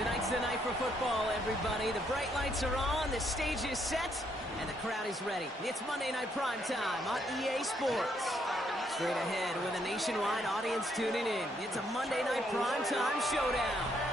Tonight's the night for football, everybody. The bright lights are on, the stage is set, and the crowd is ready. It's Monday Night Primetime on EA Sports. Straight ahead with a nationwide audience tuning in. It's a Monday Night Primetime showdown.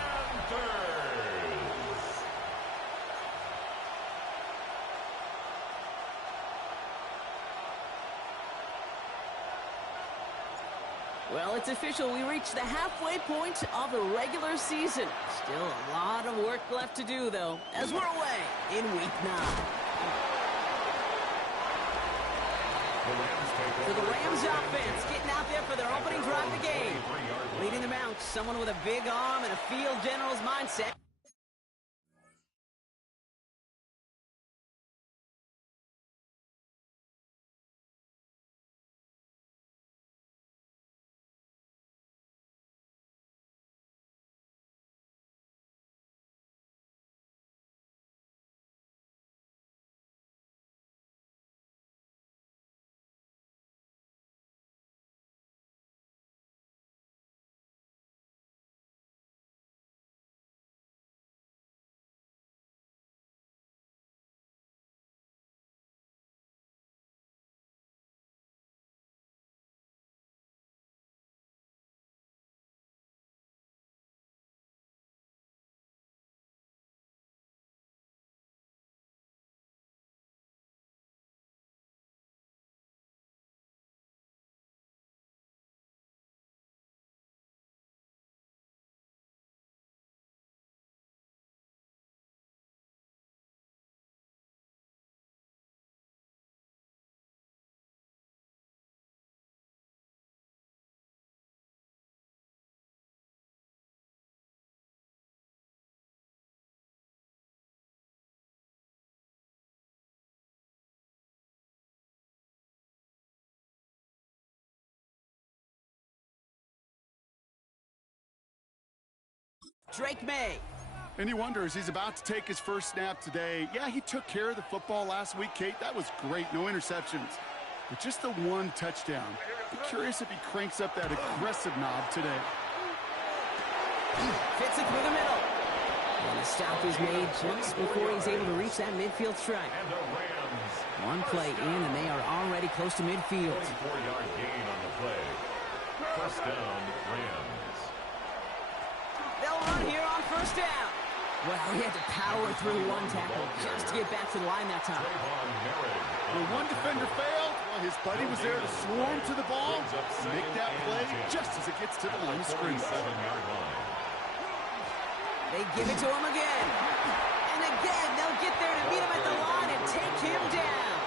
Well, it's official. We reached the halfway point of the regular season. Still a lot of work left to do, though, as we're away in Week 9. For the Rams offense, getting out there for their opening drive of the game. Leading them out, someone with a big arm and a field general's mindset. Drake May. And you wonder, as he's about to take his first snap today, yeah, he took care of the football last week, Kate. That was great. No interceptions. But just the one touchdown. I'm curious if he cranks up that aggressive knob today. Fits it through the middle. And the stop is made just before he's able to reach that midfield strike. One play in, and they are already close to midfield. 4-yard gain on the play. First down, Rams. They'll run here on first down. Well, he had to power through one tackle just to get back to the line that time. When one defender failed, well, his buddy was there to swarm to the ball, make that play just as it gets to the line of scrimmage. They give it to him again. And again, they'll get there to meet him at the line and take him down.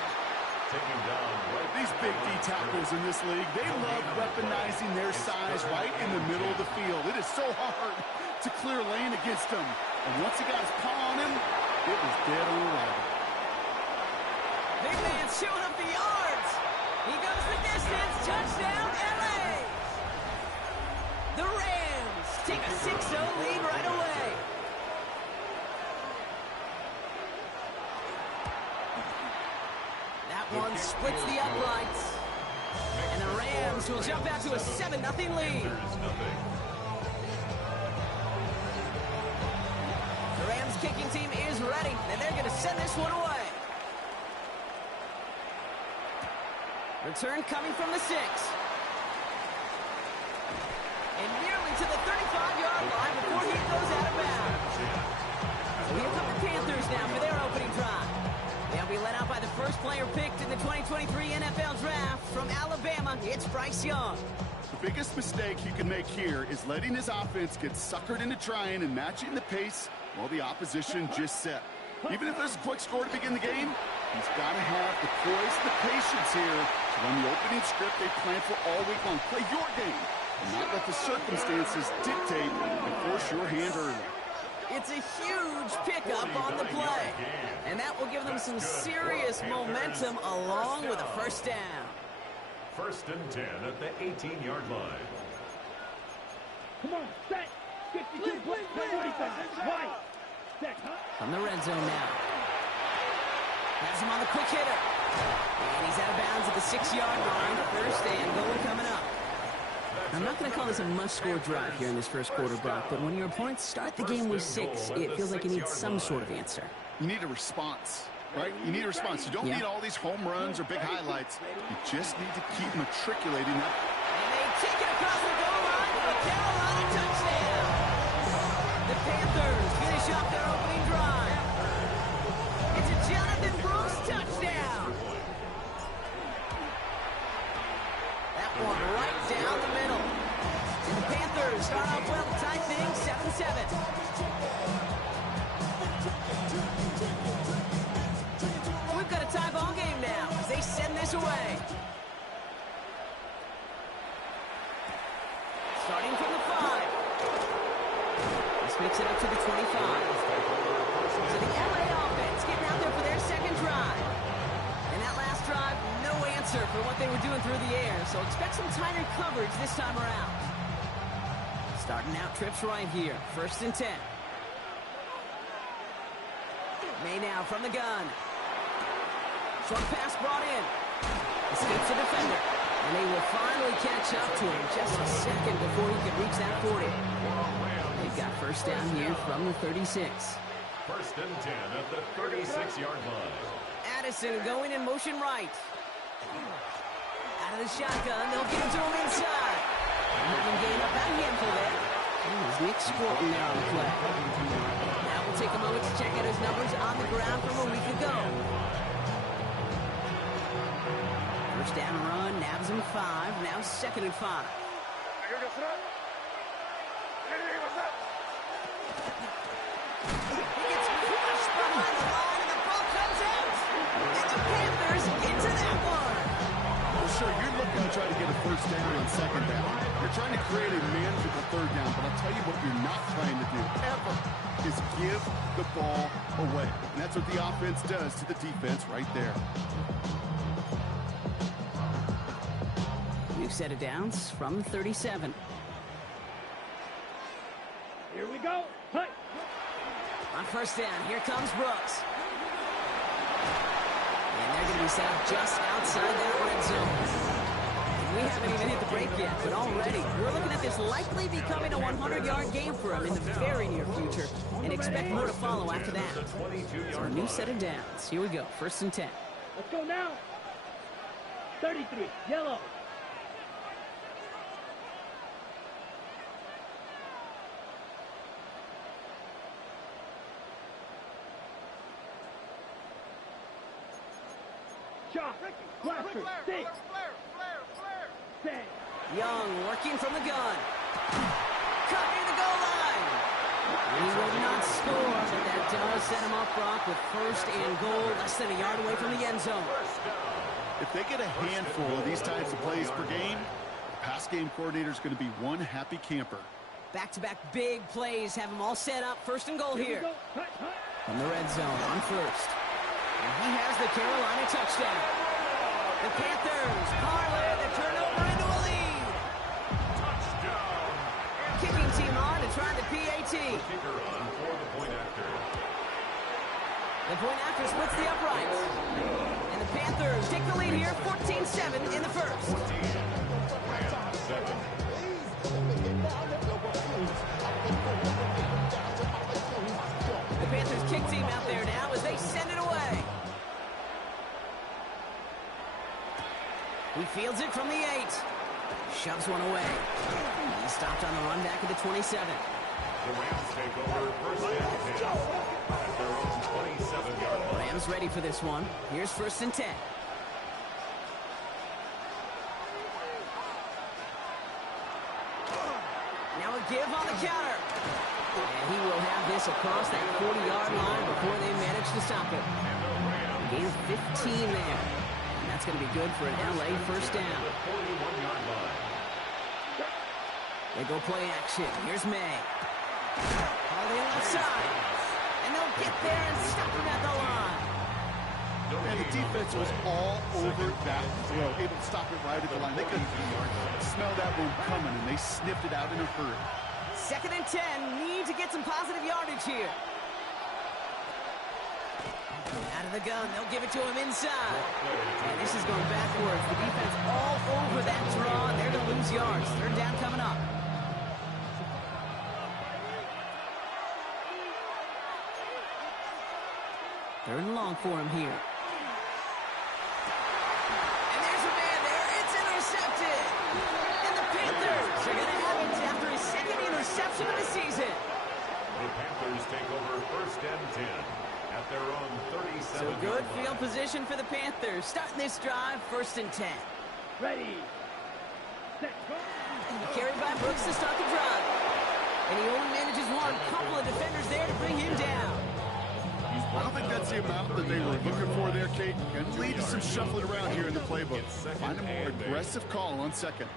These big D tackles in this league, they love weaponizing their size right in the middle of the field. It is so hard to clear lane against him. And once he got his paw on him, it was dead on arrival. Big man's showing up the yards. He goes the distance. Touchdown, LA. The Rams take a 6-0 lead right away. That one splits the uprights. And the Rams will jump out to a 7-0 lead. The Rams kicking team is ready, and they're going to send this one away. Return coming from the 6. And nearly to the 35-yard line before he goes out of bounds. So here come the Panthers now for their opening drive. They'll be led out by the first player picked in the 2023 NFL Draft from Alabama. It's Bryce Young. The biggest mistake you can make here is letting his offense get suckered into trying and matching the pace while the opposition just set. Even if there's a quick score to begin the game, he's got to have the poise and the patience here to run the opening script they planned for all week long. Play your game and not let the circumstances dictate and force your hand early. It's a huge pickup on the play, and that will give them some serious momentum along with a first down. First and 10 at the 18-yard line. Come on, set. 52 play defense. Right. From the red zone now. Has him on the quick hitter. And he's out of bounds at the 6-yard line. First and goal coming up. That I'm not going to call this a must-score drive here in this first quarter, Brock, but when your opponents start the game with 6, it feels like you need some sort of answer. You need a response, right? You need a response. You don't need all these home runs or big highlights. You just need to keep matriculating that. And they take it across the goal line for a Carolina touchdown. The Panthers finish off their opening drive. It's a Jonathan Brooks touchdown. That one right down the middle. And the Panthers start off well to tie things 7-7. We've got a tie ball game now as they send this away. Starting from the 5. This makes it up to the 25. So the LA offense getting out there for their second drive. And that last drive, no answer for what they were doing through the air. So expect some tighter coverage this time around. Starting out trips right here. 1st and 10. May now from the gun. Short pass brought in. Escapes the defender. And they will finally catch up to him just a second before he could reach that 40. They've got first down here from the 36. 1st and 10 at the 36-yard line. Addison going in motion right. Out of the shotgun, they'll get it to him inside. Moving gain up that handful there. There's Nick Scroton there on the play. Now we'll take a moment to check out his numbers on the ground from a week ago. First down run, nabs him 5, now 2nd and 5. He gets crushed behind the line and the ball comes out. And the Panthers into that one. Well, sure, you're looking to try to get a first down on 2nd down. You're trying to create a manageable 3rd down, but I'll tell you what you're not trying to do, ever, is give the ball away. And that's what the offense does to the defense right there. New set of downs from 37. Here we go. Hey. On first down, here comes Brooks. And they're going to be set up just outside that red zone. We haven't even hit the break yet, but already we're looking at this likely becoming a 100-yard game for him in the very near future, and expect more to follow after that. So a new set of downs. Here we go, 1st and 10. Let's go now. 33, yellow. Shot, blaster, 6. Young working from the gun. Cut near the goal line. He will not score, but that does set him up, Brock, with 1st and goal, less than a yard away from the end zone. If they get a handful of these types of plays per game, the pass game coordinator is going to be one happy camper. Back-to-back big plays have them all set up. 1st and goal here. From the red zone on 1st. And he has the Carolina touchdown. The Panthers parlay the turnover into a lead. Touchdown. Kicking team on to try the PAT. Kicker on for the point after. The point after splits the uprights. And the Panthers take the lead here, 14-7 in the 1st. 7. The Panthers kick team out there now as they send it away. He fields it from the 8. Shoves one away. He's stopped on the run back at the 27. The Rams take over 1st and 10 at their own 27-yard line. Rams ready for this one. Here's 1st and 10. Now a give on the counter. And he will have this across that 40-yard line before they manage to stop it. Gain of 15 there. And that's going to be good for an LA first down. They go play action. Here's May. All the left side. And they'll get there and stop him at the line. And the defense was all over that throw, able to stop it right at the line. They could smell that one coming, and they sniffed it out in a hurry. 2nd and 10. Need to get some positive yardage here. Out of the gun, they'll give it to him inside. And this is going backwards. The defense all over that draw, and they're going to lose yards. Third down coming up. Third and long for him here. And there's a man there. It's intercepted. And the Panthers are going to have it after his second interception of the season. The Panthers take over first and 10 at their own 37. So good field position for the Panthers. Starting this drive, first and 10. Ready. Set. Go. Carried by Brooks to start the drive. And he only manages one. Couple of defenders there to bring him down. I don't think that's the amount that they were looking for there, Kate. Going to lead to some shuffling around here in the playbook. Find a more aggressive call on second.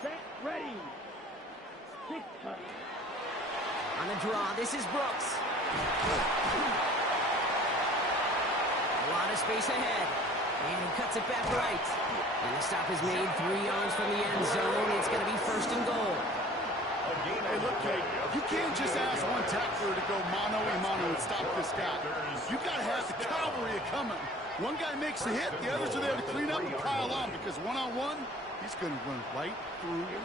Set. Ready. Kick time. On the draw, this is Brooks. A lot of space ahead. And he cuts it back right. And the stop is made 3 yards from the end zone. It's going to be first and goal. Hey, look, Kate, you can't just ask one tackler to go mano-a-mano and stop this guy. You got to have the cavalry coming. One guy makes the hit, the others are there to clean up and pile on, because one-on-one, he's going to run right through you.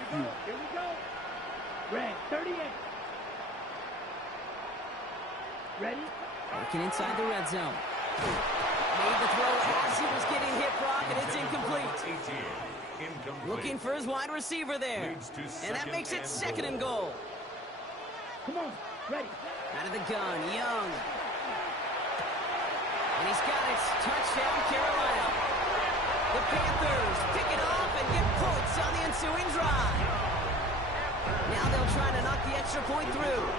Here we go. Red 38. Ready? Working inside the red zone. Made the throw as he was getting hit, Brock, and it's incomplete. Looking for his wide receiver there. And that makes it second and goal. Come on. Ready. Out of the gun, Young. And he's got it. Touchdown, Carolina. The Panthers pick it off and get points on the ensuing drive. Now they'll try to knock the extra point through.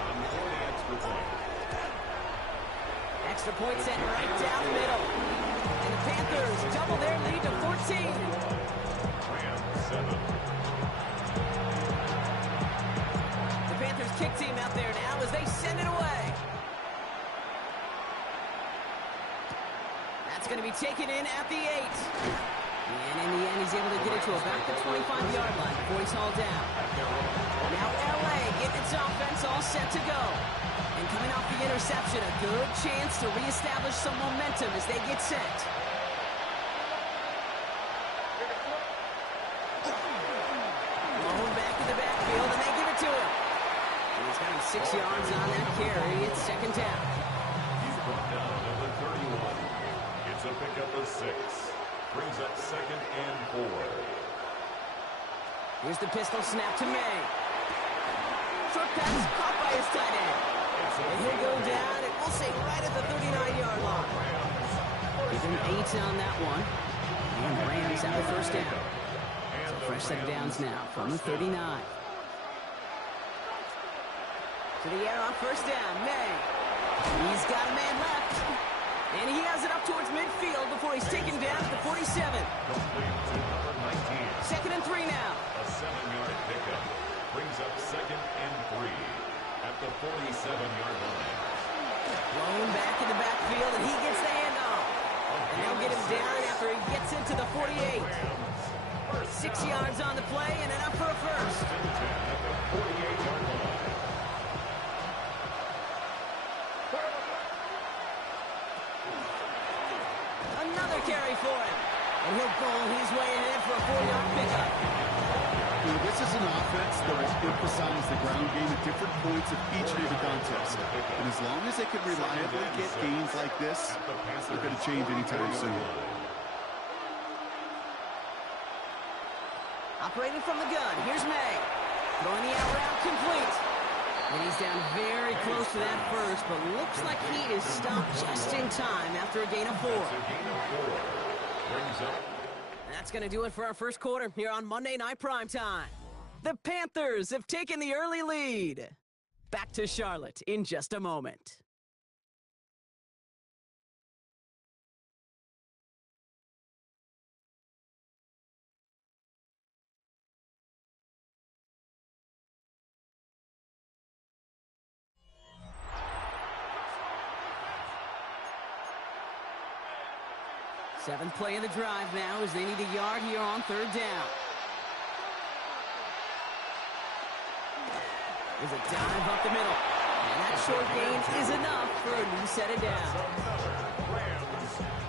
Extra point sent right down the middle. And the Panthers double their lead to 14. The Panthers kick team out there now as they send it away. That's going to be taken in at the 8. And in the end, he's able to get it to about the 25-yard line before he's hauled down. Now LA getting its offense all set to go. And coming off the interception, a good chance to reestablish some momentum as they get set. Blown back to the backfield, and they give it to him. And he's got him 6 yards on that carry. It's second down. He's brought down number 31. It's a pickup of 6. Brings up second and 4. Here's the pistol snap to May. Short pass caught by his tight end. And he'll go down, and we'll say right at the 39-yard line. Give him 8 on that one. And the Rams have the first down. So fresh set of downs now from the 39. To the air on first down, May. He's got a man left. And he has it up towards midfield before he's taken down at the 47. Second and 3 now. A 7-yard pickup. Brings up second and 3 at the 47-yard line. Blown back in the backfield, and he gets the handoff. And they'll get him down after he gets into the 48. 6 yards on the play, and enough for a first. At the 48-yard line. Another carry for him. And he'll bowl his way ahead for a 4-yard pickup. This is an offense that will emphasize the ground game at different points of each and every contest. And as long as they can reliably get gains like this, it's not going to change anytime soon. Operating from the gun, here's May. Throwing the out route complete. And he's down very close to that first, but looks like he is stopped just in time after a gain of 4. That's a gain of 4. Brings up. That's going to do it for our first quarter here on Monday Night Primetime. The Panthers have taken the early lead. Back to Charlotte in just a moment. Seventh play of the drive now as they need a yard here on third down. There's a dive up the middle. And that short gain is enough for a new set of downs.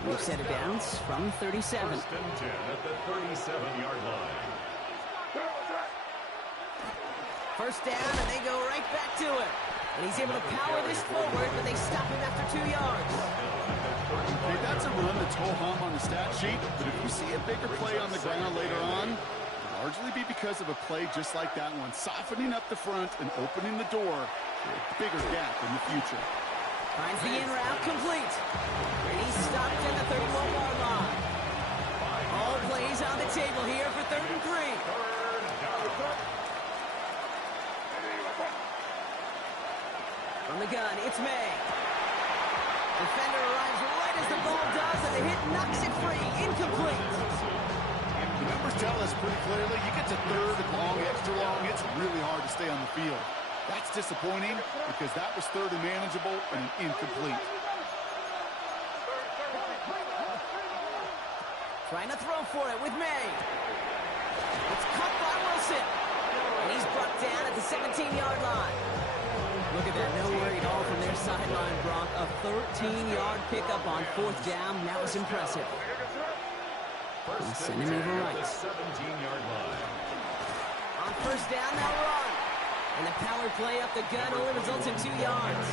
New set of downs from 37. First and 10 at the 37-yard line. First down, and they go right back to it. And he's able to power this forward, but they stop him after 2 yards. Hey, that's a run that's ho-hum on the stat sheet, but if you see a bigger play on the ground later on, it'll largely be because of a play just like that one, softening up the front and opening the door for a bigger gap in the future. Finds the in route complete. And he's stopped at the 31-yard line. All plays on the table here for 3rd and 3. From the gun, it's May. Defender arrives right as the ball does, and the hit knocks it free. Incomplete. The numbers tell us pretty clearly, you get to 3rd and long, extra long, it's really hard to stay on the field. That's disappointing because that was 3rd and manageable and an incomplete. Trying to throw for it with May. It's caught by Wilson. And he's brought down at the 17-yard line. Look at that, no worry at all from their sideline, Brock. A 13-yard pickup on 4th down. That was impressive. And send him over right. 17-yard line. On 1st down, they'll run. And the power play up the gut only results in 2 yards.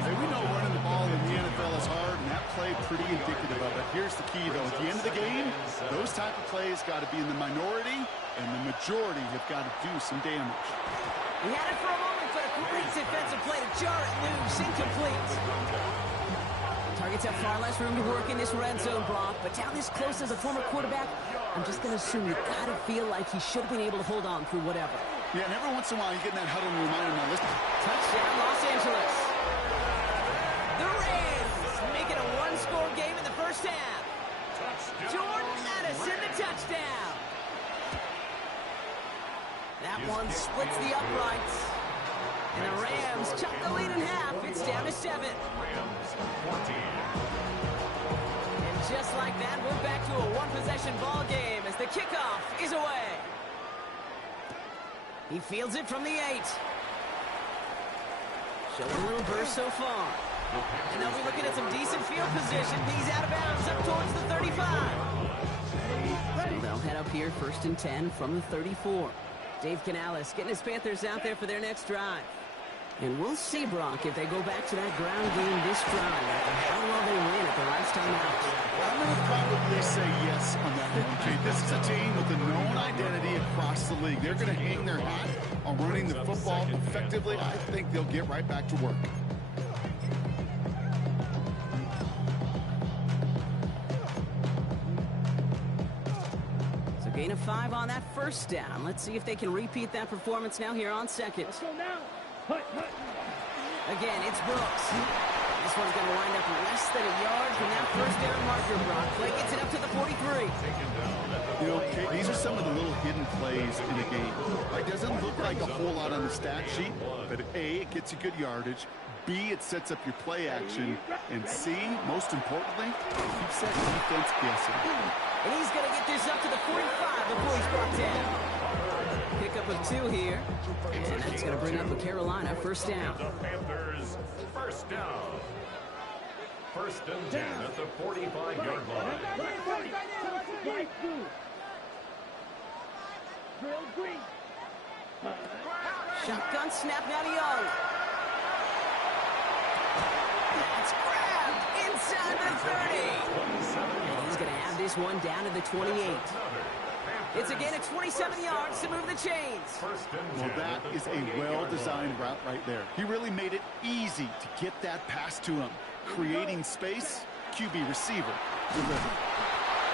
Hey, we know running the ball in the NFL is hard, and that play pretty indicative of it. Here's the key, though. At the end of the game, those type of plays got to be in the minority, and the majority have got to do some damage. He had it for a moment, but a great defensive play to jar it loose. Incomplete. Targets have far less room to work in this red zone, Brock, but down this close as a former quarterback, I'm just going to assume you got to feel like he should have been able to hold on through whatever. Yeah, and every once in a while you get in that huddle and remind him, now listen. Touchdown, Los Angeles. The Rams make it a 1-score game in the first half. Jordan Addison, the touchdown. That one splits the uprights. And the Rams chop the lead in half. It's down to 7. Rams 14. And just like that, we're back to a one-possession ball game as the kickoff is away. He fields it from the 8. Showing a little burst so far. And they'll be looking at some decent field position. He's out of bounds up towards the 35. So they'll head up here 1st and 10 from the 34. Dave Canales getting his Panthers out there for their next drive. And we'll see, Brock, if they go back to that ground game this drive after how well they win at the last time out. I'm going to probably say yes on that one, Jay. This is a team with a known identity across the league. They're going to hang their hat on running the football effectively. I think they'll get right back to work. So gain of 5 on that 1st down. Let's see if they can repeat that performance now here on 2nd. Let's go now. Hut. Again, it's Brooks. This one's going to wind up less than a yard from that 1st down marker, Brock. Play gets it up to the 43. You know, Kate, these are some of the little hidden plays in a game. It doesn't look like a whole lot on the stat sheet, but A, it gets you good yardage. B, it sets up your play action. And C, most importantly, it keeps that defense guessing. And he's going to get this up to the 45 before he's brought down. Pickup of 2 here. And that's going to bring up a Carolina 1st down. The Panthers 1st down. 1st and 10 at the 45-yard line. Shotgun snap now to Young. That's grabbed inside the 30. And he's going to have this one down to the 28. It's again at 27 yards to move the chains. Well, that is a well-designed route right there. He really made it easy to get that pass to him. Creating space, QB receiver, delivered.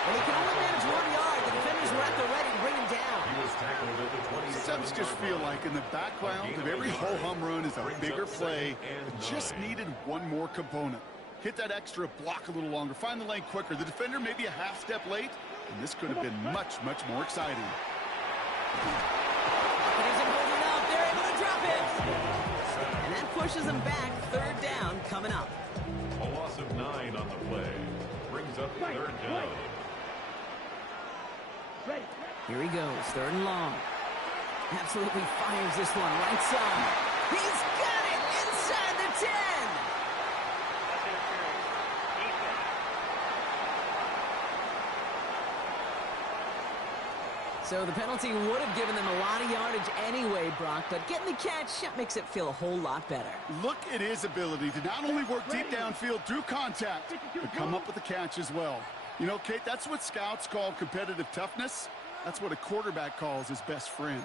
And he can only manage 1 yard. The defenders were at the ready to bring him down. He was tackled at the 27. Sometimes just feel like in the background of every ho-hum run is a bigger play. It just needed one more component. Hit that extra block a little longer. Find the lane quicker. The defender maybe a half step late. And this could have been much, much more exciting. But he's holding up. They're able to drop it. And that pushes them back. 3rd down coming up. A loss of 9 on the play. Brings up 3rd down. Here he goes. 3rd and long. Absolutely fires this one right side. He's got it. 10. So the penalty would have given them a lot of yardage anyway, Brock, but getting the catch, that makes it feel a whole lot better. Look at his ability to not only work deep downfield through contact, but come up with a catch as well. You know, Kate, that's what scouts call competitive toughness. That's what a quarterback calls his best friend.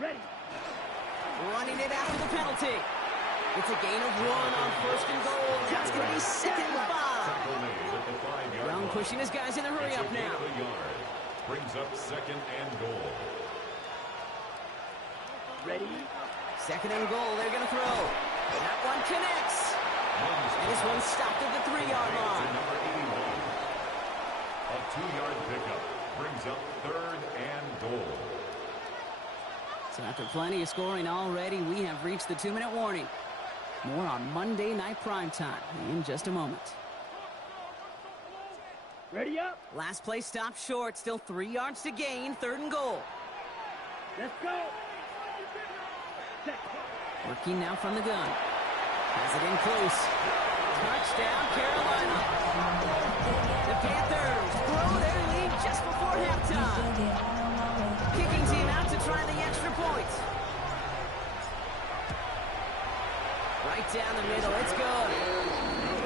Ready. Running it after the penalty. It's a gain of 1 on 1st and goal. Now it's going to be 2nd and 5. Young pushing his guys in a hurry up now. Brings up 2nd and goal. Ready. 2nd and goal. They're going to throw. That one connects. And this one stopped at the 3-yard line. Number 81. A 2-yard pickup brings up 3rd and goal. So after plenty of scoring already, we have reached the 2-minute warning. More on Monday Night Primetime in just a moment. Ready up. Last play stopped short. Still 3 yards to gain. 3rd and goal. Let's go. Set. Working now from the gun. Has it in close. Touchdown, Carolina. The Panthers grow their lead just before halftime. Kicking team out to try the extra point. Right down the middle. It's good.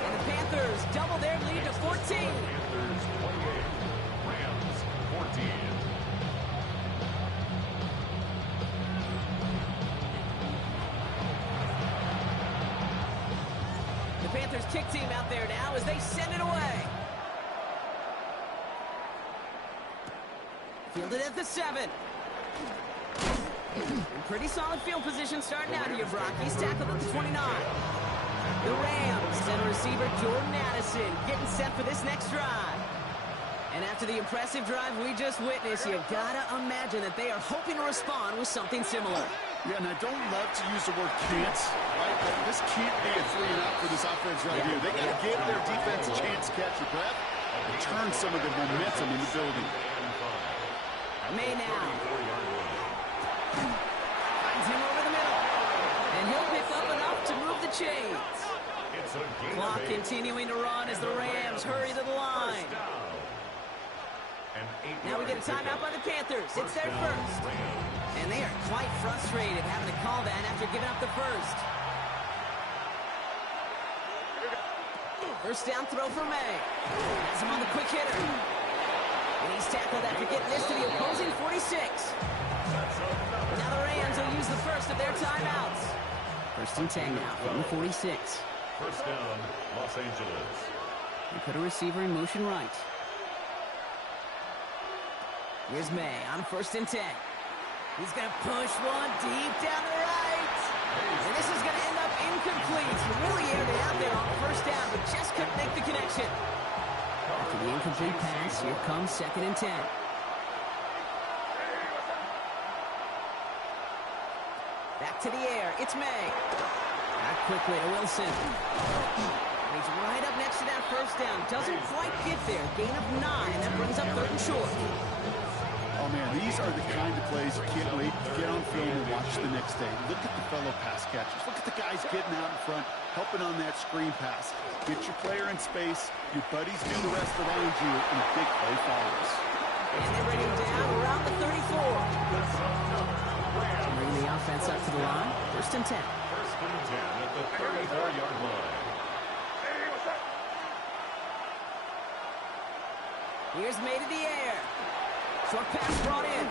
And the Panthers double their lead to 14. Panthers 28. Rams 14. The Panthers kick team out there now as they send it away. Fielded at the 7. Pretty solid field position starting out here, Brock. He's tackled at the 29. The Rams and receiver Jordan Addison getting set for this next drive. And after the impressive drive we just witnessed, you gotta imagine that they are hoping to respond with something similar. Yeah, and I don't love to use the word can't, right? But this can't be a 3-and-out for this offense right here. They got to give their defense a chance to catch your breath and turn some of the momentum in the building. May now. Finds him over the middle. And he'll pick up enough to move the chains. Clock continuing to run as the Rams hurry to the line. Now we get a timeout by the Panthers. It's their first. And they are quite frustrated having to call that after giving up the first. First down throw for May. Has him on the quick hitter. And he's tackled after getting this to the opposing 46. Now the Rams will use the first of their timeouts. 1st and 10 now from the 46. First down, Los Angeles. They put a receiver in motion right. Here's May on 1st and 10. He's going to push one deep down the right. And this is going to end up incomplete. He really aired it out there on 1st down, but just couldn't make the connection. After the incomplete pass, here comes 2nd and 10. Back to the air. It's May. Back quickly to Wilson. And he's right up next to that 1st down. Doesn't quite get there. Gain of 9. That brings up 3rd and short. Oh, man, these are the kind of plays you can't wait to get on film and watch the next day. Look at the fellow pass catchers. Look at the guys getting out in front, helping on that screen pass. Get your player in space. Your buddies do the rest around you, and a big play follows. And they bring him down around the 34. Bring the offense up to the line. 1st and 10. 1st and 10 at the 34-yard line. Here's May to the air. Short pass brought in.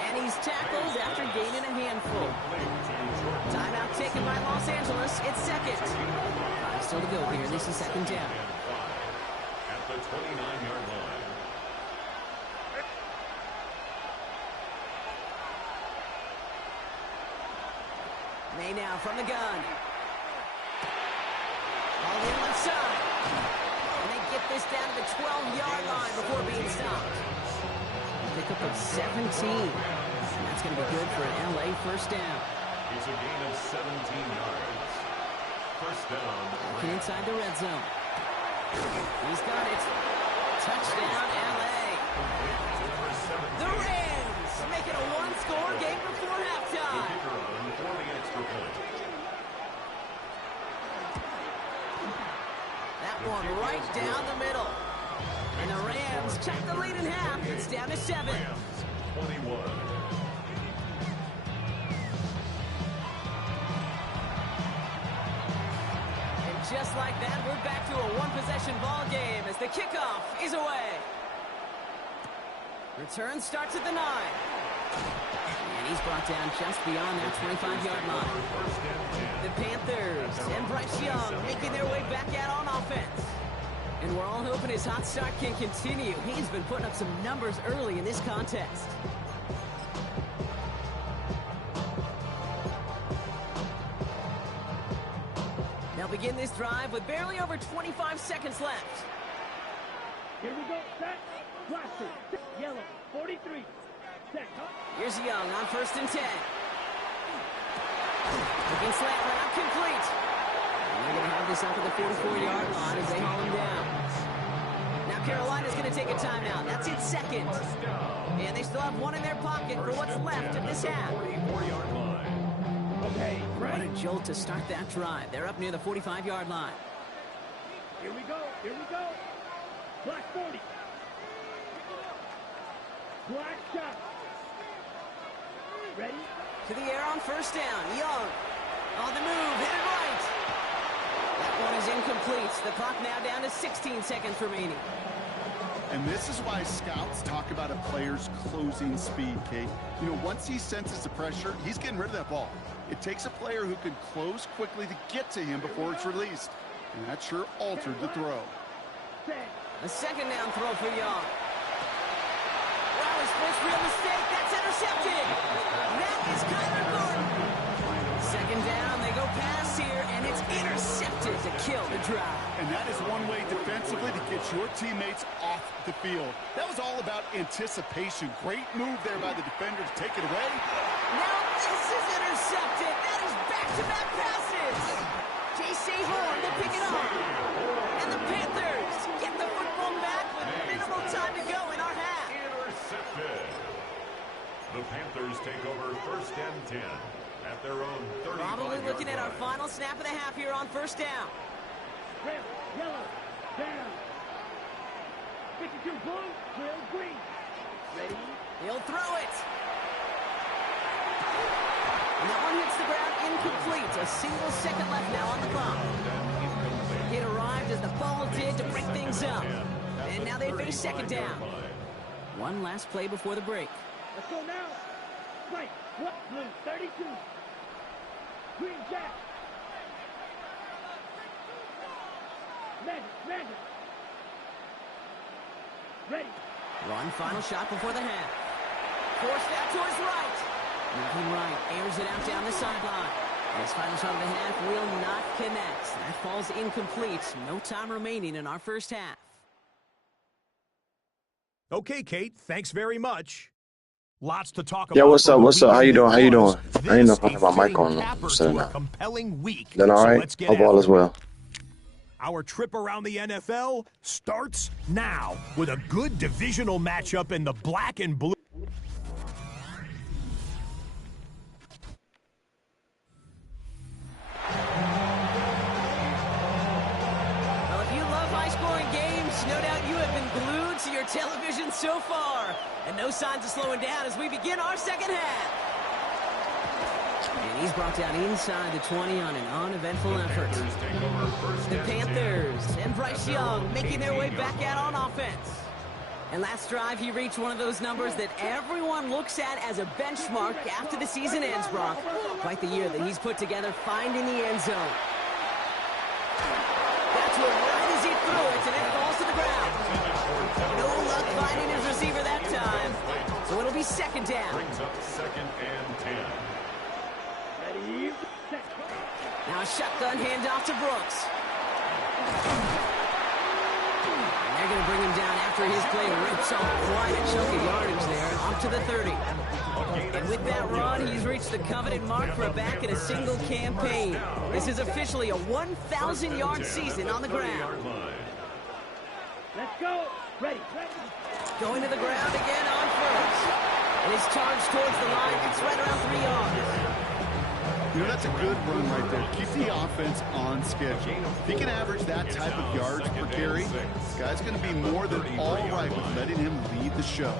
And he's tackled after gaining a handful. Timeout taken by Los Angeles. It's 2nd. 5 still to go here. This is 2nd down. At the 29-yard line. May now from the gun. All the left side. And they get this down to the 12-yard line before being stopped. Pick up of 17. And that's going to be good for an LA 1st down. It's a gain of 17 yards. 1st down. Looking inside the red zone. He's got it. Touchdown, LA. The Rams make it a 1-score game before halftime. down the middle. And the Rams check the lead in half. It's down to 7. Rams 21. Just like that, we're back to a one-possession ball game as the kickoff is away. Return starts at the 9. And he's brought down just beyond their 25-yard line. The Panthers and Bryce Young making their way back out on offense. And we're all hoping his hot start can continue. He's been putting up some numbers early in this contest. They'll begin this drive with barely over 25 seconds left. Here we go. Set. Blaster. Yellow. 43. Set. Here's Young on 1st and 10. Looking slant route complete. And they're going to have this up at the 44-yard line as they haul him down. Now Carolina's going to take a timeout. That's its 2nd. And they still have one in their pocket for what's left of this half. Okay, What a jolt to start that drive. They're up near the 45-yard line. Here we go. Here we go. Black 40. Black shot. Ready? To the air on 1st down. Young on the move. Hit it right. That one is incomplete. The clock now down to 16 seconds remaining. And this is why scouts talk about a player's closing speed, Kate. You know, once he senses the pressure, he's getting rid of that ball. It takes a player who can close quickly to get to him before it's released. And that sure altered the throw. A 2nd down throw for Young. Well, his first real mistake. That's intercepted. That is Kyler Gordon. 2nd down. They go pass here, and it's intercepted to kill the drive. And that is one way defensively to get your teammates off the field. That was all about anticipation. Great move there by the defender to take it away. Now this is intercepted. That is back-to-back passes. J.C. Horn will pick it up. And the Panthers get the football back with minimal time to go in our half. Intercepted. The Panthers take over 1st and 10 at their own 35-yard line. Probably looking at our final snap of the half here on 1st down. Red, yellow, down. 52 blue, trail green. Ready? He'll throw it. And that one hits the ground incomplete. A single second left now on the clock. It arrived as the ball did to break things up. And now they face 2nd down. One last play before the break. Let's go now. Right, what? Blue, 32. Green jack. Magic. Ready. One final shot before the half. Forced out to his right. Moving right, airs it out down the sideline. This final shot of the half will not connect. That falls incomplete. No time remaining in our 1st half. Okay, Kate, thanks very much. Lots to talk about. Yeah, what's up? What's up? How you doing? How you doing? I didn't know if I had my mic on. Compelling week. Then all right. Hope all is well. Our trip around the NFL starts now with a good divisional matchup in the black and blue. Well, if you love high-scoring games, no doubt you have been glued to your television so far. And no signs of slowing down as we begin our 2nd half. And he's brought down inside the 20 on an uneventful effort. The Panthers and Bryce Young making their way back out on offense. And last drive, he reached one of those numbers that everyone looks at as a benchmark after the season ends, Brock. Quite the year that he's put together finding the end zone. That's what right as he threw it, and it falls to the ground. No luck finding his receiver that time. So it'll be 2nd down. Brings up 2nd and 10. Ready, set. Now a shotgun handoff to Brooks. And they're going to bring him down after his play rips off quite a chunk of yardage there, up to the 30. And with that run, he's reached the coveted mark for a back in a single campaign. This is officially a 1,000-yard season on the ground. Let's go. Ready. Going to the ground again on 1st. And his charge towards the line, it's right around 3 yards. You know, that's a good run right there. Keep the offense on schedule. If he can average that type of yards per carry, this guy's going to be more than all right with letting him lead the show.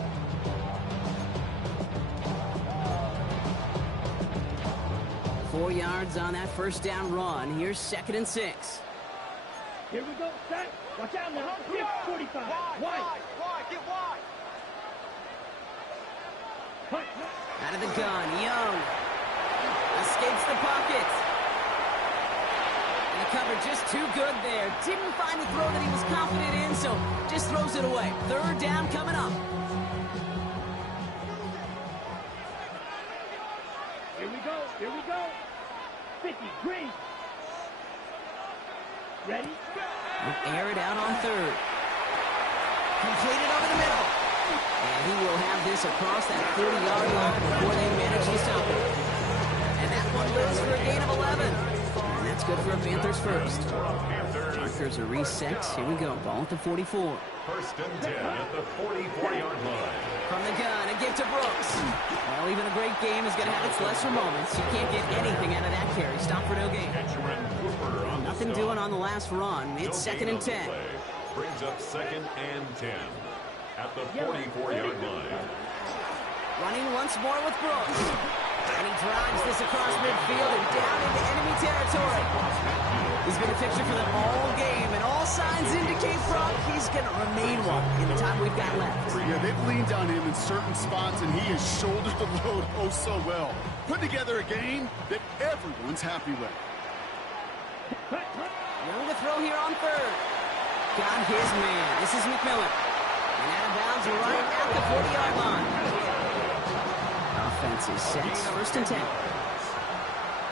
Four yards on that first down run. Here's 2nd and 6. Here we go, set. Watch out now. 45. Wide. Get wide. Out of the gun, Young. Escapes the pocket. And the cover just too good there. Didn't find the throw that he was confident in, so just throws it away. 3rd down coming up. Here we go. 50, green. Ready? Air it out on 3rd. Completed over the middle. And he will have this across that 40-yard line before they manage to stop it. And that one goes for a gain of 11. And that's good for a Panthers first. Markers are reset. Here we go. Ball at the 44. 1st and 10 at the 44-yard line. From the gun, a give to Brooks. Well, even a great game is going to have its lesser moments. You can't get anything out of that carry. Stop for no gain. Nothing doing on the last run. It's 2nd and 10. Brings up 2nd and 10 at the 44-yard line. Running once more with Brooks. And he drives this across midfield and down into enemy territory. He's been a fixture for them all game, and all signs indicate, Brock, he's going to remain one in the time we've got left. Yeah, they've leaned on him in certain spots, and he has shouldered the load oh so well. Put together a game that everyone's happy with. Young to throw here on 3rd. Got his man. This is McMillan. And out of bounds right at the 40-yard line. Offense is set. 1st and 10.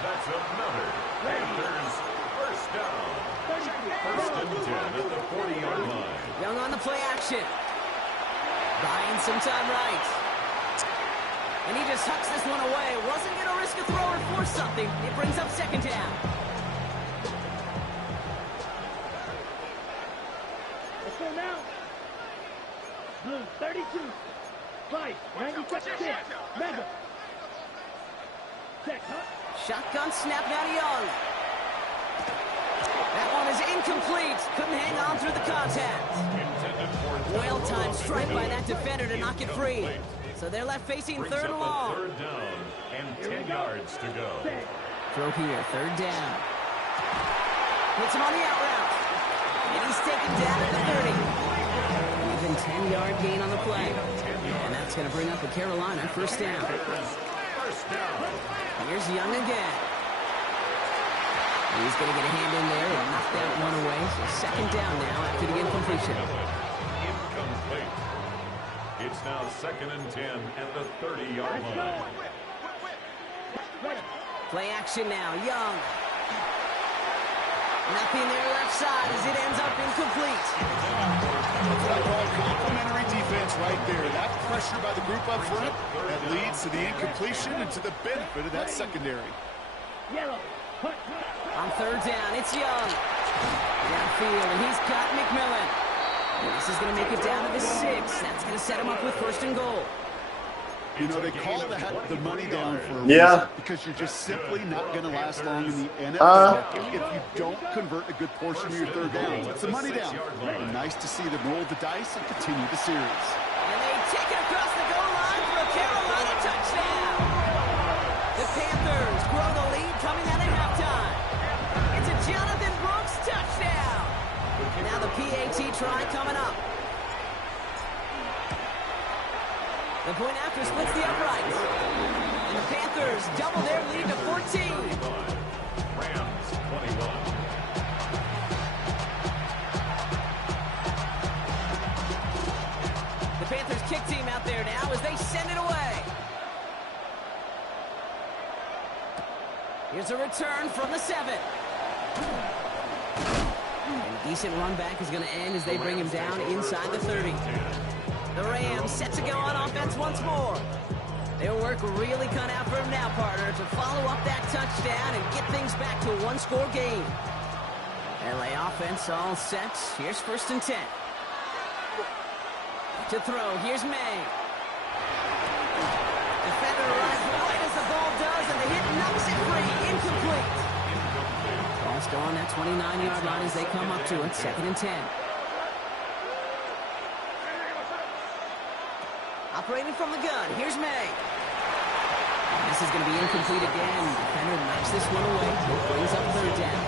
That's another Panthers first down. 1st and 10 at the 40-yard line. Young on the play action. Buying some time right. And he just hucks this one away. Wasn't going to risk a throw or force something. It brings up 2nd down. Let's go now. Blue 32. Fight 96. Mega. Check, Shotgun snap now to Young. That one is incomplete. Couldn't hang on through the contact. Well-timed strike by that defender to knock it free. So they're left facing 3rd and long. 3rd down and 10 yards to go. Throw here, 3rd down. Hits him on the out route. And he's taken down at the 30. Even 10-yard gain on the play. And that's going to bring up a Carolina 1st down. Here's Young again. He's going to get a hand in there and knock that one away. So 2nd down now after the incompletion. Incomplete. It's now 2nd and 10 at the 30-yard line. Play action now. Young. Nothing there left side as it ends up incomplete. That's what I call complimentary defense right there. That pressure by the group up front, that leads to the incompletion and to the benefit of that secondary. Yellow. On 3rd down, it's Young. Downfield, and he's got McMillan. And this is going to make it down to the 6. That's going to set him up with 1st and goal. You know, they call that the money down for a reason, because you're just simply not going to last long in the NFL if you don't convert a good portion of your 3rd downs. It's the money down. And nice to see them roll the dice and continue the series. And they take it across the goal line for a Carolina touchdown. The Panthers grow the lead coming out at halftime. It's a Jonathan Brooks touchdown. Now the PAT try coming up. The point after splits the uprights. And the Panthers double their lead to 14. Rams 21. The Panthers kick team out there now as they send it away. Here's a return from the 7. And decent run back is going to end as they bring him down inside the 30. The Rams set to go on offense once more. Their work really cut out for him now, partner, to follow up that touchdown and get things back to a one-score game. LA offense all set. Here's 1st and 10. To throw, here's May. Defender runs right as the ball does, and the hit knocks it free. 29-yard line as they come up to it. 2nd and 10. Operating from the gun. Here's May. This is going to be incomplete again. Defender knocks this one away. It brings up 3rd down.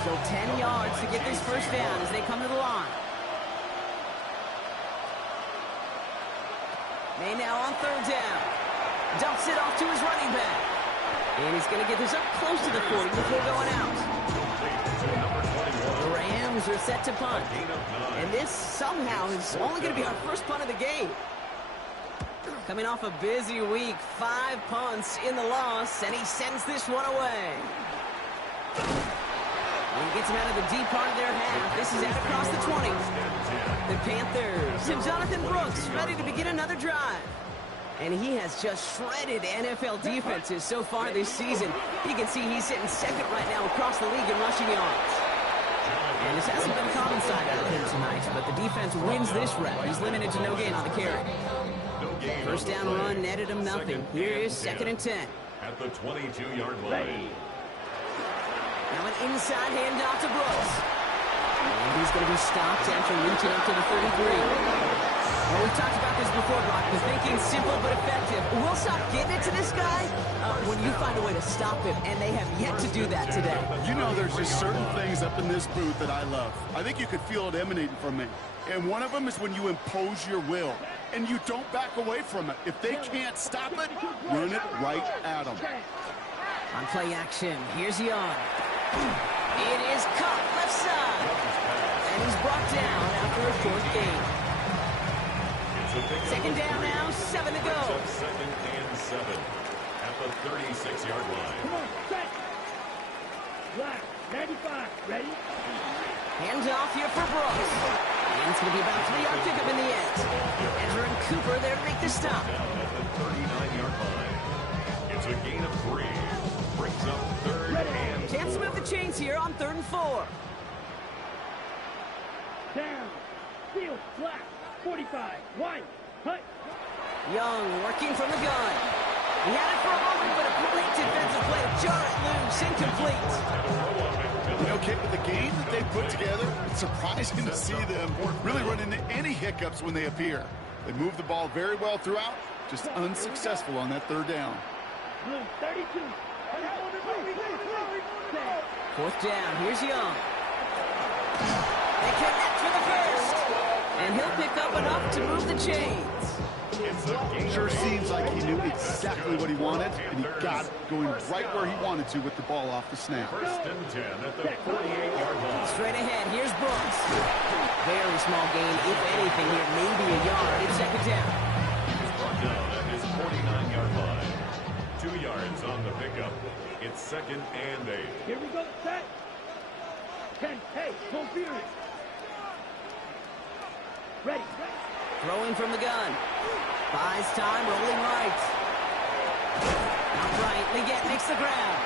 Still 10 yards to get this first down as they come to the line. May now on 3rd down. Dumps it off to his running back. And he's going to get this up close to the 40 before going out. The Rams are set to punt. And this somehow is only going to be our first punt of the game. Coming off a busy week, 5 punts in the loss, and he sends this one away. And he gets him out of the deep part of their half. This is out across the 20. The Panthers and Jonathan Brooks ready to begin another drive. And he has just shredded NFL defenses so far this season. You can see he's sitting 2nd right now across the league in rushing yards. And this hasn't been a common side out of him tonight, but the defense wins this rep. He's limited to no gain on the carry. First down run netted him nothing. Here is 2nd and 10. At the 22-yard line. Now an inside handoff to Brooks. And he's going to be stopped after reaching up to the 33. Well, we've talked about this before, Brock. The thinking's simple but effective. We'll stop getting it to this guy when you find a way to stop him, and they have yet to do that today. You know, there's just certain things up in this booth that I love. I think you could feel it emanating from me. And one of them is when you impose your will, and you don't back away from it. If they can't stop it, run it right at them. On play action, here's Young. It is caught left side. And he's brought down after a 4th gain. 2nd down now, 7 to go. 2nd and 7 at the 36-yard line. Come on, set. Black, 95, ready? Hands off here for Brooks. And it's going to be about a 3-yard pickup in the end. Ezra and Cooper there to make the stop. Down at the 39-yard line. It's a gain of 3. Brings up 3rd and 4. Can't move the chains here on 3rd and 4. Down. Field, black, 45, white, hut. Young working from the gun. He had it for a moment, but a great defensive play to jar it loose. Incomplete. You know, Kit, with the game that they put together, it's surprising to see them really run into any hiccups when they appear. They move the ball very well throughout, just unsuccessful on that 3rd down. Blue, 32. 4th down, here's Young. They connect for the first. And he'll pick up enough to move the chains. Sure seems like he knew exactly what he wanted, and he got it going right where he wanted to with the ball off the snap. 1st and 10 at the 48-yard line. Straight ahead, here's Brooks. Very small gain, if anything here, maybe a yard. It's 2nd down. He's brought down at his 49-yard line. 2 yards on the pickup. It's 2nd and 8. Here we go, set. 10, hey, home field. Ready. Throwing from the gun. Buys time, rolling right. Outright, Leggett makes the ground.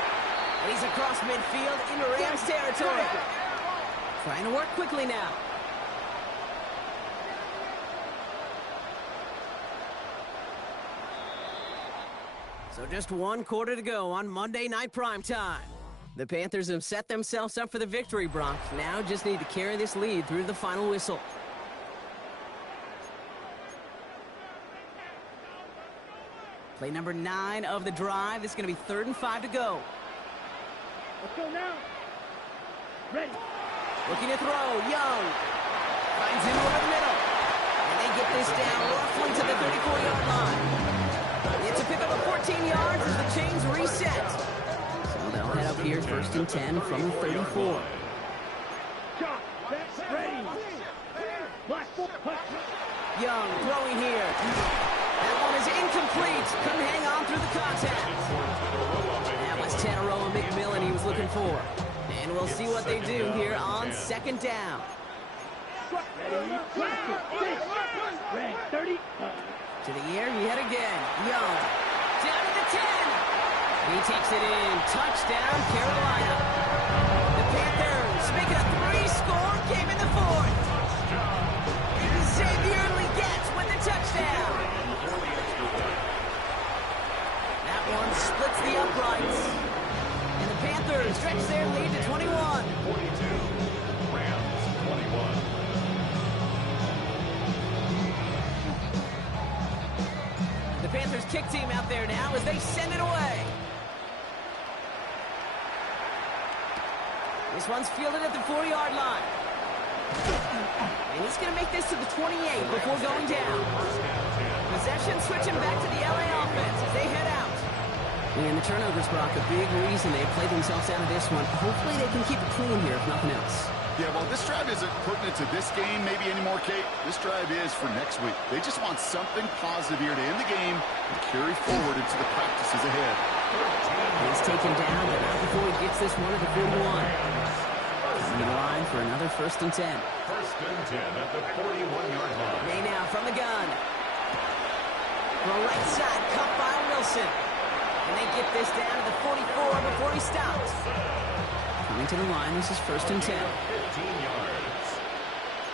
And he's across midfield into Rams territory. Trying to work quickly now. So just 1 quarter to go on Monday Night Primetime. The Panthers have set themselves up for the victory, Brock. Now just need to carry this lead through the final whistle. Play number 9 of the drive. This is going to be 3rd and 5 to go. Let's go now. Ready. Looking to throw. Young finds him over the middle. And they get this down roughly to the 34-yard line. It's a pickup of 14 yards as the chains reset. So they'll head up here 1st and 10 from the 34. Shot. Set. Ready. Black. Young throwing here. That one is incomplete. Couldn't hang on through the contact. That was Tanaroa McMillan he was looking for. And we'll see what they do here on 2nd down. Ready. 30. To the air, he head again. Young. Down to the 10. He takes it in. Touchdown, Carolina. The Panthers making a 3-score game in the 4th. Xavier Leggett with the touchdown. That one splits the uprights. And the Panthers Panthers stretch their lead to 21. 42. Rams 21. The Panthers kick team out there now as they send it away. This one's fielded at the 40-yard line. And he's going to make this to the 28 before going down. Possession switching back to the LA offense as they head out. And the turnovers, Brock, a big reason they played themselves out of this one. Hopefully they can keep it clean here, if nothing else. Yeah, well, this drive isn't pertinent to this game maybe anymore, Kate. This drive is for next week. They just want something positive here to end the game and carry forward into the practices ahead. He's taken down, but not before he gets this one at the 41. On the line for another 1st and 10. 1st and 10 at the 41-yard line. They now from the gun. The right side cut by Wilson. And they get this down to the 44 before he stops. Coming to the line, this is 1st and 10. 15 yards.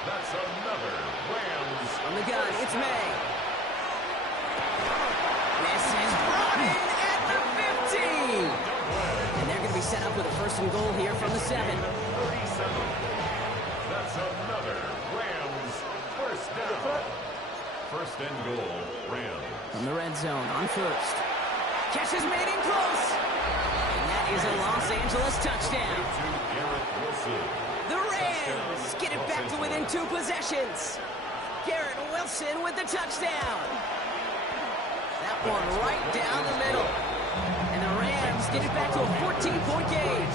That's another Rams. From the gun, it's May. This is brought in at the 15. And they're going to be set up with a 1st and goal here from the 7. 37. That's another Rams 1st down. 1st and goal, Rams. From the red zone on 1st. Catch is made in close. And that is a Los Angeles touchdown. The Rams get it back to within 2 possessions. Garrett Wilson with the touchdown. That one right down the middle. And the Rams get it back to a 14-point game.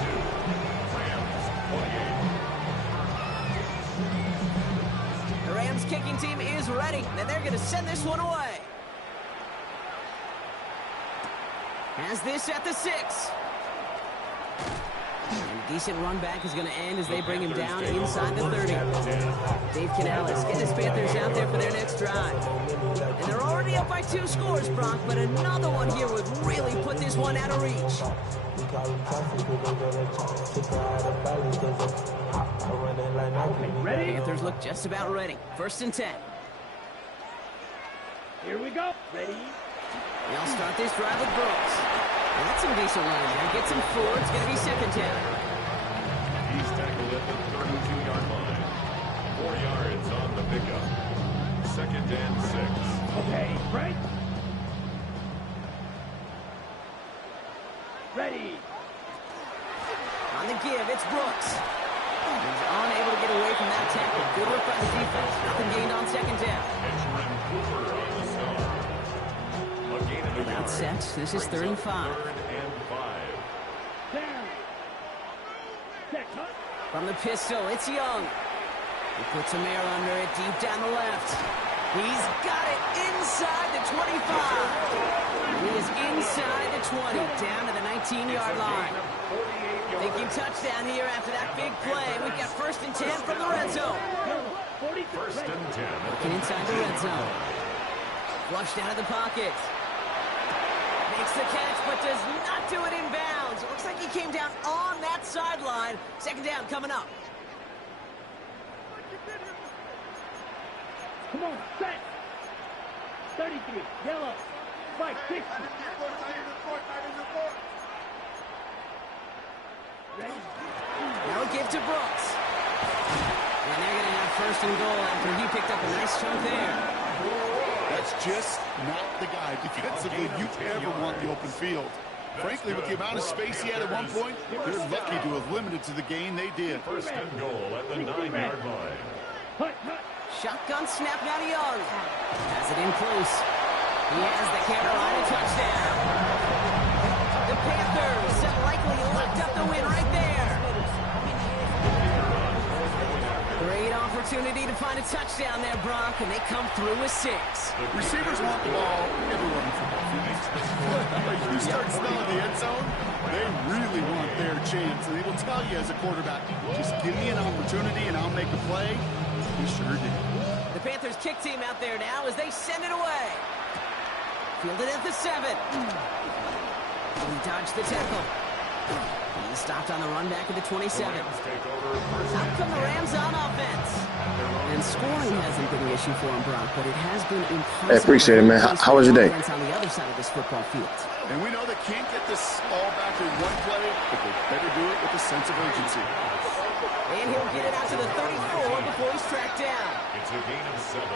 The Rams kicking team is ready, and they're going to send this one away. Has this at the 6. And decent run back is going to end as they bring him down inside the 30. Dave Canales getting his Panthers out there for their next drive. And they're already up by 2 scores, Brock, but another one here would really put this one out of reach. Ready? Panthers look just about ready. 1st and 10. Here we go. Ready? They'll start this drive with Brooks. And that's some decent running there. Gets him 4. It's going to be 2nd down. He's tackled at the 32-yard line. 4 yards on the pickup. 2nd and 6. Okay, right? Ready? On the give, it's Brooks. He's unable to get away from that tackle. Good work by the defense. Nothing gained on 2nd down. Benjamin Cooper on the stop. A gain of a yard. That's set. This is 3rd and 5. 3rd and 5. Down. Set. Cut. From the pistol, it's Young. He puts some air under it deep down the left. He's got it inside the 25. He is inside the 20, down to the 19-yard line. Thinking touchdown here after that big play. We've got 1st and 10 from the red zone. 1st and 10. Looking inside the red zone. Flushed out of the pocket. Makes the catch, but does not do it in bounds. It looks like he came down on that sideline. 2nd down coming up. Come on, set. 33, yellow. Spike, 60. Ready? Now a give to Brooks. And they're going to have 1st and goal after he picked up a nice chunk there. That's just not the guy defensively you ever want the open field. Frankly, with the amount of space he had at one point, they're lucky to have limited to the gain they did. 1st and goal at the 9-yard line. Hut, hut. Shotgun snap now to Young. Has it in close. He has the Carolina touchdown. The Panthers have likely locked up the win right there. Great opportunity to find a touchdown there, Brock, and they come through with 6. Receivers want the ball everywhere in football fields. Like you start smelling the end zone, they really want their chance. And they will tell you as a quarterback, just give me an opportunity and I'll make a play. He sure did. The Panthers kick team out there now as they send it away. Fielded at the 7. He dodged the tackle. He's stopped on the run back at the 27. Out come the Rams on offense. And scoring hasn't been an issue for him, Brock, but it has been impossible. Hey, appreciate it, man. How was your day? On the other side of this football field. And we know they can't get this all back in one play, but they better do it with a sense of urgency. And he'll get it out to the 34 before he's tracked down. It's a gain of 7.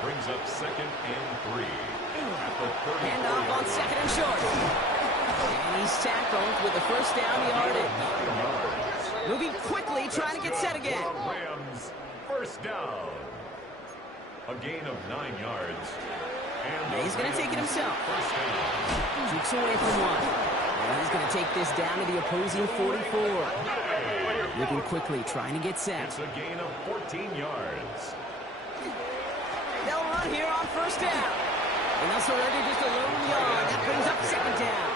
Brings up 2nd and 3. At the 34. Hand off on 2nd and short. And he's tackled with the first down yardage. Moving quickly, trying to get set again. Rams, first down. A gain of 9 yards. And he's going to take it himself. Jukes away from one. And he's going to take this down to the opposing 44. Moving quickly, trying to get set. It's a gain of 14 yards. They'll run here on first down. And they'll surrender just a lone yard. That brings up 2nd down.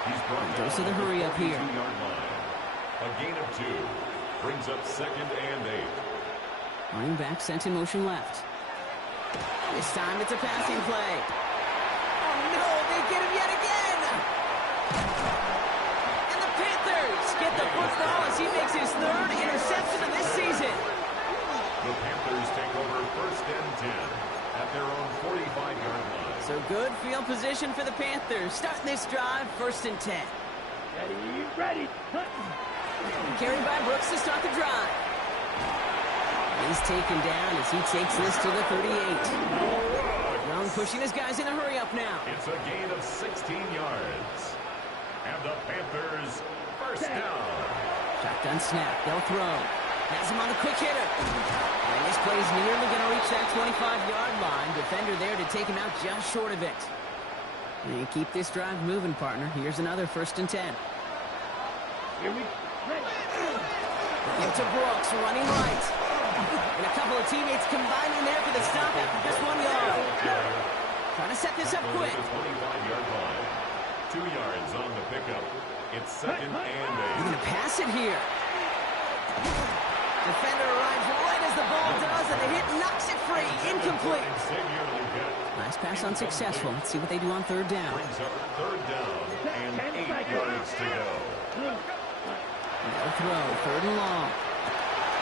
He goes to the hurry up here. A gain of 2. Brings up 2nd and 8. Running back sent in motion left. This time it's a passing play. Oh no, they get him yet again. And the Panthers get the football as he makes his 3rd interception of this season. The Panthers take over 1st and 10 at their own 45-yard line. So good field position for the Panthers. Starting this drive, 1st and 10. Ready. Carried by Brooks to start the drive. He's taken down as he takes this to the 38. Young pushing his guys in a hurry up now. It's a gain of 16 yards. And the Panthers, first down. Shotgun snap. They'll throw. Has him on a quick hitter. And this play's nearly going to reach that 25-yard line. Defender there to take him out just short of it. And keep this drive moving, partner. Here's another 1st and 10. Here we Into Brooks, running right. And a couple of teammates combining there for the stop after just 1 yard. Trying to set this up quick. 25-yard line. 2 yards on the pickup. It's 2nd and 8. You're going to pass it here. Defender arrives right as the ball does, and the hit knocks it free. Incomplete. Nice pass unsuccessful. Let's see what they do on 3rd down. Brings up 3rd down and 8 yards to go. They'll throw, 3rd and long.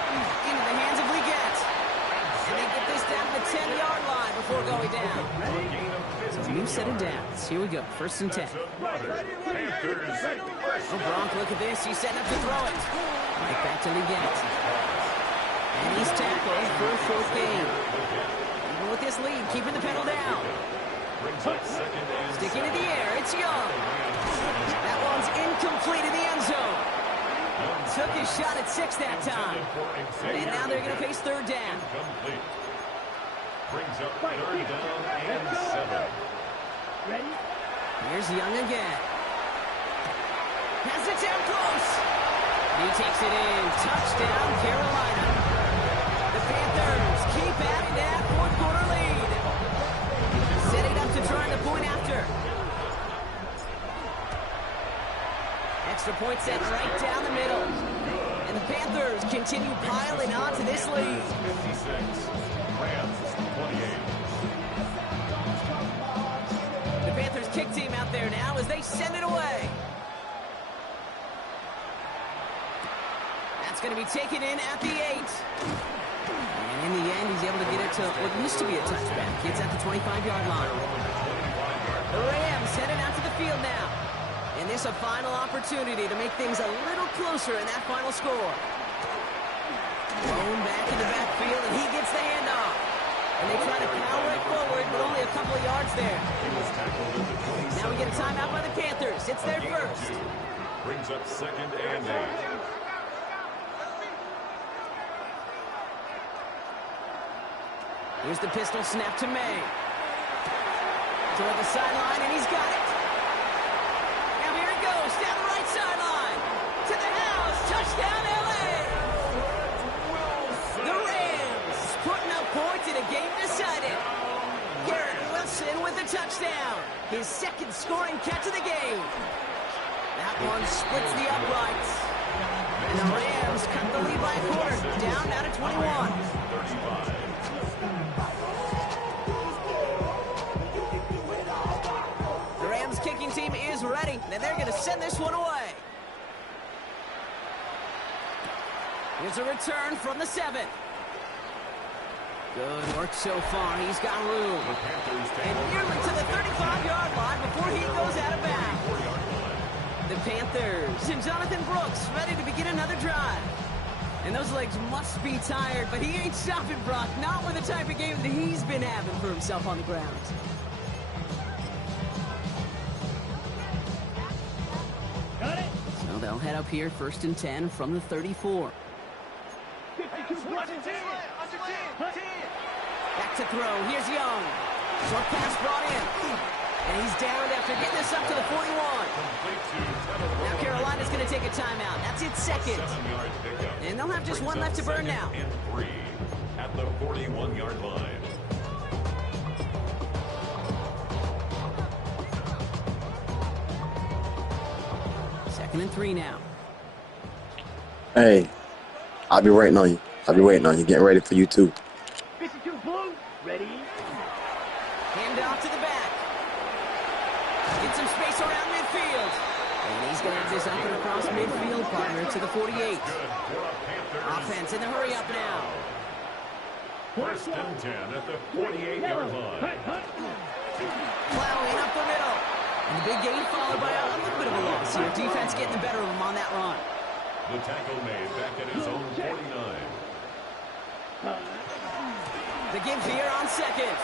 Into the hands of Leggett. And they get this down to the 10-yard line before going down. So a new set of downs. Here we go, 1st and 10. Oh, Gronk, look at this. He's setting up to throw it. Right back to Leggett. And he's tackled for a 4th gain. Even with this lead, keeping the pedal down. Sticking in the air, it's Young. That one's incomplete in the end zone. Took his shot at 6 that time. And now they're going to face 3rd down. Brings up 3rd down and 7. ready. Here's Young again. Has it down close. He takes it in. Touchdown, Carolina. The Panthers keep adding to that 4th quarter lead. Setting up to try the point after. Extra point set right down the middle. And the Panthers continue piling on to this lead. 56. Rams 28. The Panthers kick team out there now as they send it away. That's going to be taken in at the 8. And in the end, he's able to get it to what used to be a touchback. It's at the 25-yard line. The Rams heading out to the field now. And this a final opportunity to make things a little closer in that final score. Thrown back in the backfield, and he gets the handoff. And they try to power it forward, but only a couple of yards there. Now we get a timeout by the Panthers. It's their first. Brings up 2nd and 8. Here's the pistol snap to May. Toward the sideline, and he's got it. Now here he goes, down the right sideline. To the house, touchdown L.A. The Rams putting up points in a game decided. Garrett Wilson with the touchdown. His 2nd scoring catch of the game. That one splits the uprights. And the Rams cut the lead by a quarter, down now to 21. 35. The Rams kicking team is ready, and they're going to send this one away. Here's a return from the 7th. Good work so far. He's got room. And nearly to the 35-yard line before he goes out of bounds. The Panthers and Jonathan Brooks ready to begin another drive. And those legs must be tired, but he ain't stopping, Brock. Not with the type of game that he's been having for himself on the ground. Got it. So they'll head up here, 1st and 10 from the 34. 52 blocks. Back to throw. Here's Young. Short pass brought in. And he's downed after getting this up to the 41. Now Carolina's going to take a timeout. That's its second. And they'll have just one left to burn now. And 3 at the 41-yard line. Second and 3 now. Hey, I'll be waiting on you. I'll be waiting on you. Getting ready for you too. 52 blue. Ready. Hand off to the back. Get some space around midfield. And he's going to have this up and across midfield, partner, to the 48. Offense in the hurry up now. 1st and 10 at the 48-yard line. Plowing up the middle. And the big gain followed by a little bit of a loss here. Defense getting the better of him on that run. The tackle made back at his own 49. The give here on 2nd.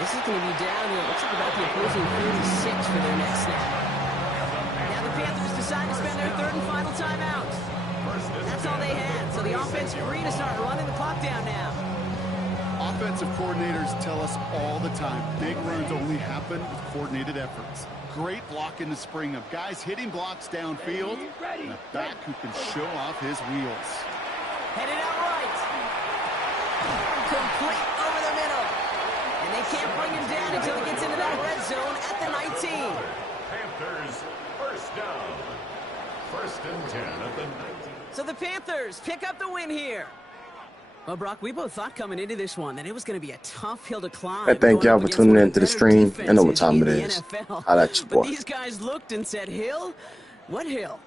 This is going to be down here. Looks like about the opposing 36 for their next snap. Now the Panthers decide to spend their 3rd and final timeout. That's all they had. So the offense free to start running the clock down now. Offensive coordinators tell us all the time, big runs only happen with coordinated efforts. Great block in the spring of guys hitting blocks downfield, and a back who can show off his wheels. Headed out right. Complete over the middle. And they can't bring him down until he gets into that red zone at the 19. Panthers, 1st down. 1st and 10 at the 19. So the Panthers pick up the win here. Well, Brock, we both thought coming into this one that it was going to be a tough hill to climb. I thank y'all for tuning in to the stream. I know what time it is. I like you, boy. But these guys looked and said, Hill? What hill?